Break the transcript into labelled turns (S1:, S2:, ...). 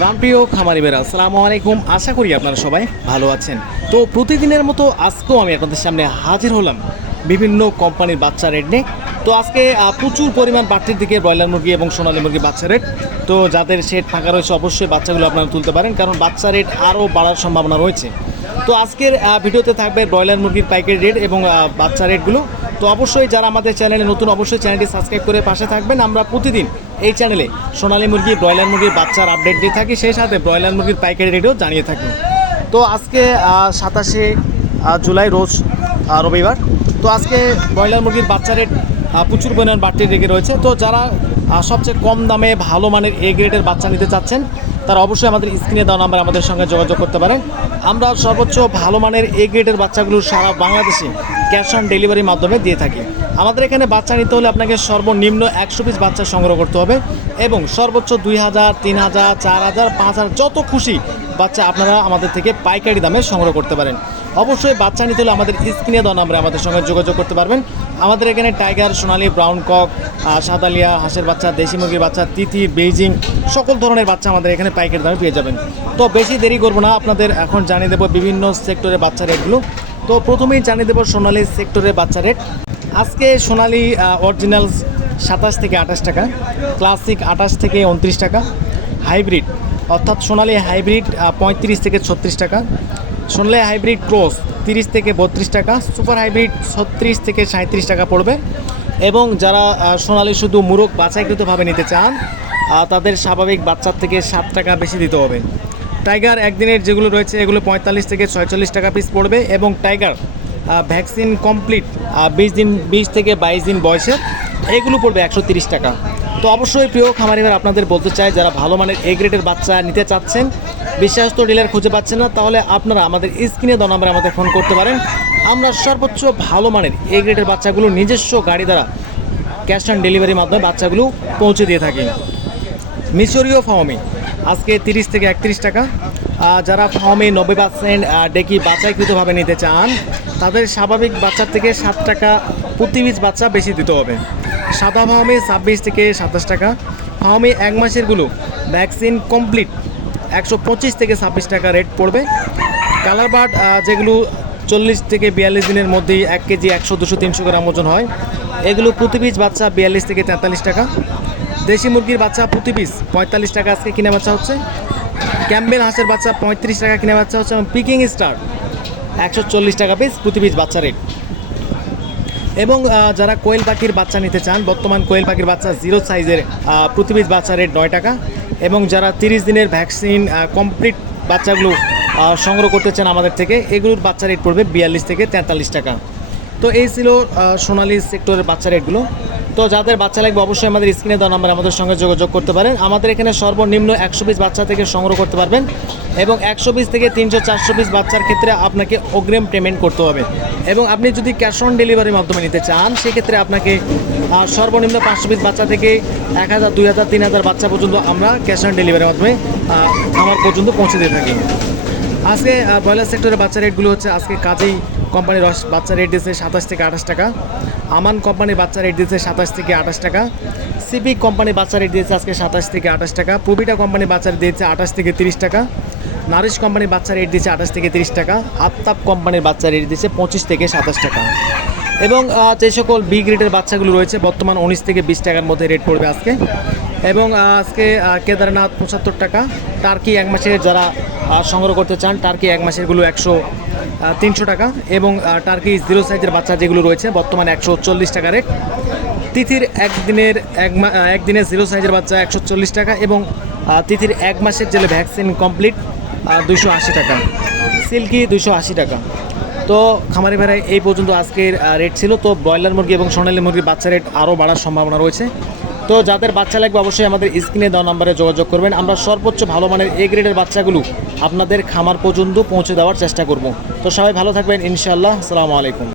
S1: প্রাণপ্রিয় খামারি বেরা আসসালামু আলাইকুম। আশা করি আপনারা সবাই ভালো আছেন। তো প্রতিদিনের মতো আজকেও আমি আপনাদের সামনে হাজির হলাম বিভিন্ন কোম্পানির বাচ্চা রেট নিয়ে। তো আজকে প্রচুর পরিমাণ বাড়তির দিকে ব্রয়লার মুরগি এবং সোনালী মুরগি বাচ্চা রেট তো যাদের শেড ফাঁকা রয়েছে, অবশ্যই বাচ্চাগুলো আপনারা তুলতে পারেন, কারণ বাচ্চা রেট আরও বাড়ার সম্ভাবনা রয়েছে। তো আজকের ভিডিওতে থাকবে ব্রয়লার মুরগির পাইকারি রেট এবং বাচ্চা রেটগুলো তো অবশ্যই যারা আমাদের চ্যানেলে নতুন, অবশ্যই চ্যানেলটি সাবস্ক্রাইব করে পাশে থাকবেন। আমরা প্রতিদিন এই চ্যানেলে সোনালী মুরগি, ব্রয়লার মুরগির বাচ্চার আপডেট দিয়ে থাকি, সেই সাথে ব্রয়লার মুরগির পাইকারি রেটও জানিয়ে থাকি। তো আজকে সাতাশে জুলাই রোজ রবিবার। তো আজকে ব্রয়লার মুরগির বাচ্চা রেট প্রচুর পরিমাণ বাড়তি রেগে রয়েছে। তো যারা সবচেয়ে কম দামে ভালো মানের এ গ্রেডের বাচ্চা নিতে চাচ্ছেন, তারা অবশ্যই আমাদের স্ক্রিনে দেওয়া নাম্বার আমাদের সঙ্গে যোগাযোগ করতে পারেন। আমরা সর্বোচ্চ ভালো মানের এ গ্রেডের বাচ্চাগুলো সারা বাংলাদেশে ক্যাশ অন ডেলিভারির মাধ্যমে দিয়ে থাকি। আমাদের এখানে বাচ্চা নিতে হলে আপনাকে সর্বনিম্ন একশো পিস বাচ্চা সংগ্রহ করতে হবে এবং সর্বোচ্চ দুই হাজার, তিন হাজার, চার হাজার, পাঁচ হাজার, যত খুশি বাচ্চা আপনারা আমাদের থেকে পাইকারি দামে সংগ্রহ করতে পারেন। অবশ্যই বাচ্চা নিতে হলে আমাদের স্ক্রিনে দেওয়া নাম্বারে আমাদের সঙ্গে যোগাযোগ করতে পারবেন। আমাদের এখানে টাইগার, সোনালি, ব্রাউন কক সাদালিয়া, হাঁসের বাচ্চা, দেশি মুরগির বাচ্চা তিথি বেইজিং সকল ধরনের বাচ্চা আমাদের এখানে পাইকারি দামে পেয়ে যাবেন। তো বেশি দেরি করব না, আপনাদের এখন জানিয়ে দেবো বিভিন্ন সেক্টরের বাচ্চা রেটগুলো। তো প্রথমেই জানিয়ে দেবো সোনালি সেক্টরের বাচ্চা রেট আজকে সোনালি অরিজিনাল সাতাশ থেকে আঠাশ টাকা ক্লাসিক আঠাশ থেকে উনত্রিশ টাকা হাইব্রিড অর্থাৎ সোনালি হাইব্রিড পঁয়ত্রিশ থেকে ছত্রিশ টাকা, সোনালি হাইব্রিড ক্রস তিরিশ থেকে বত্রিশ টাকা সুপার হাইব্রিড ছত্রিশ থেকে সাঁত্রিশ টাকা পড়বে। এবং যারা সোনালি শুধু মুরগ বাছাইকৃতভাবে নিতে চান তাদের স্বাভাবিক বাচ্চার থেকে সাত টাকা বেশি দিতে হবে। টাইগার একদিনের যেগুলো রয়েছে, এগুলো পঁয়তাল্লিশ থেকে ছয়চল্লিশ টাকা পিস পড়বে এবং টাইগার ভ্যাকসিন কমপ্লিট বিশ দিন, বিশ থেকে বাইশ দিন বয়সে, এগুলো পড়বে একশো তিরিশ টাকা। তো অবশ্যই প্রিয় খামারিবার আপনাদের বলতে চাই, যারা ভালো মানের এ গ্রেডের বাচ্চা নিতে চাচ্ছেন, বিশ্বাস্ত ডিলার খুঁজে পাচ্ছেন না, তাহলে আপনারা আমাদের স্ক্রিনে দেওয়া নাম্বারে আমাদের ফোন করতে পারেন। আমরা সর্বোচ্চ ভালো মানের এ গ্রেডের বাচ্চাগুলো নিজস্ব গাড়ি দ্বারা ক্যাশ অন ডেলিভারির মাধ্যমে বাচ্চাগুলো পৌঁছে দিয়ে থাকি। মিশরীয় ফার্মে আজকে তিরিশ থেকে একত্রিশ টাকা। যারা ফার্মে নব্বই পার্সেন্ট ডেকি বাচ্চাকৃতভাবে নিতে চান, তাদের স্বাভাবিক বাচ্চার থেকে সাত টাকা প্রতি পিস বাচ্চা বেশি দিতে হবে। সাদা ফার্মে ছাব্বিশ থেকে সাতাশ টাকা, ফার্মে এক মাসেরগুলো ভ্যাকসিন কমপ্লিট একশো পঁচিশ থেকে ছাব্বিশ টাকা রেট পড়বে। কালার বার্ড যেগুলো চল্লিশ থেকে বিয়াল্লিশ দিনের মধ্যেই এক কেজি একশো, দুশো, তিনশো গ্রাম ওজন হয়, এগুলো প্রতি পিস বাচ্চা বিয়াল্লিশ থেকে তেতাল্লিশ টাকা। দেশি মুরগির বাচ্চা প্রতি পিস পঁয়তাল্লিশ টাকা আজকে কিনে বাচ্চা হচ্ছে। ক্যাম্বেল হাঁসের বাচ্চা পঁয়ত্রিশ টাকা কিনে বাচ্চা হচ্ছে এবং পিকিং স্টার একশো চল্লিশ টাকা পিস প্রতি পিস বাচ্চা রেট এবং যারা কোয়েল পাখির বাচ্চা নিতে চান, বর্তমান কোয়েল পাখির বাচ্চা জিরো সাইজের প্রতি পিস বাচ্চা রেট নয় টাকা। এবং যারা তিরিশ দিনের ভ্যাকসিন কমপ্লিট বাচ্চাগুলো সংগ্রহ করতে চান আমাদের থেকে, এগুলোর বাচ্চা রেট পড়বে বিয়াল্লিশ থেকে তেতাল্লিশ টাকা। তো এই ছিল সোনালী সেক্টরের বাচ্চা রেটগুলো তো যাদের বাচ্চা লাগবে, অবশ্যই আমাদের স্ক্রিনে দেওয়া নাম্বার আমাদের সঙ্গে যোগাযোগ করতে পারেন। আমাদের এখানে সর্বনিম্ন একশো পিস বাচ্চা থেকে সংগ্রহ করতে পারবেন এবং একশো পিস থেকে তিনশো, চারশো পিস বাচ্চার ক্ষেত্রে আপনাকে অগ্রিম পেমেন্ট করতে হবে। এবং আপনি যদি ক্যাশ অন ডেলিভারির মাধ্যমে নিতে চান, সেক্ষেত্রে আপনাকে সর্বনিম্ন পাঁচশো পিস বাচ্চা থেকে এক হাজার, দুই হাজার, তিন হাজার বাচ্চা পর্যন্ত আমরা ক্যাশ অন ডেলিভারির মাধ্যমে আমার পর্যন্ত পৌঁছে দিয়ে থাকি। আজকে ব্রয়লার সেক্টরের বাচ্চা রেটগুলো হচ্ছে আজকে কাজেই কোম্পানির বাচ্চা রেট দিয়েছে সাতাশ থেকে আঠাশ টাকা। আমান কোম্পানির বাচ্চা রেট দিয়েছে সাতাশ থেকে আঠাশ টাকা। সিপি কোম্পানির বাচ্চা রেট দিয়েছে আজকে সাতাশ থেকে আঠাশ টাকা। পুবিটা কোম্পানির বাচ্চা রেট দিয়েছে আঠাশ থেকে তিরিশ টাকা। নারিশ কোম্পানির বাচ্চা রেট দিয়েছে আঠাশ থেকে তিরিশ টাকা। আফতাব কোম্পানির বাচ্চা রেট দিয়েছে পঁচিশ থেকে সাতাশ টাকা। এবং যে সকল বি গ্রেডের বাচ্চাগুলো রয়েছে, বর্তমান উনিশ থেকে বিশ টাকার মধ্যে রেট পড়বে আজকে। এবং আজকে কেদারনাথ পঁচাত্তর টাকা। টার্কি এক মাসের যারা সংগ্রহ করতে চান, টার্কি এক মাসেরগুলো একশো তিনশো টাকা এবং টার্কি জিরো সাইজের বাচ্চা যেগুলো রয়েছে, বর্তমানে একশো চল্লিশ টাকা রেট তিথির একদিনের এক একদিনের জিরো সাইজের বাচ্চা একশো চল্লিশ টাকা এবং তিথির এক মাসের জেলে ভ্যাকসিন কমপ্লিট দুশো আশি টাকা। সিল্কি দুশো আশি টাকা। তো খামারি ভাড়ায় এই পর্যন্ত আজকের রেট ছিল। তো ব্রয়লার মুরগি এবং সোনালী মুরগির বাচ্চা রেট আরও বাড়ার সম্ভাবনা রয়েছে। তো যাদের বাচ্চা লাগবে, অবশ্যই আমাদের স্ক্রিনে দেওয়া নাম্বারে যোগাযোগ করবেন। আমরা সর্বোচ্চ ভালো মানের এ গ্রেডের বাচ্চাগুলো আপনাদের খামার পর্যন্ত পৌঁছে দেওয়ার চেষ্টা করব। তো সবাই ভালো থাকবেন, ইনশাআল্লাহ। আসসালামু আলাইকুম।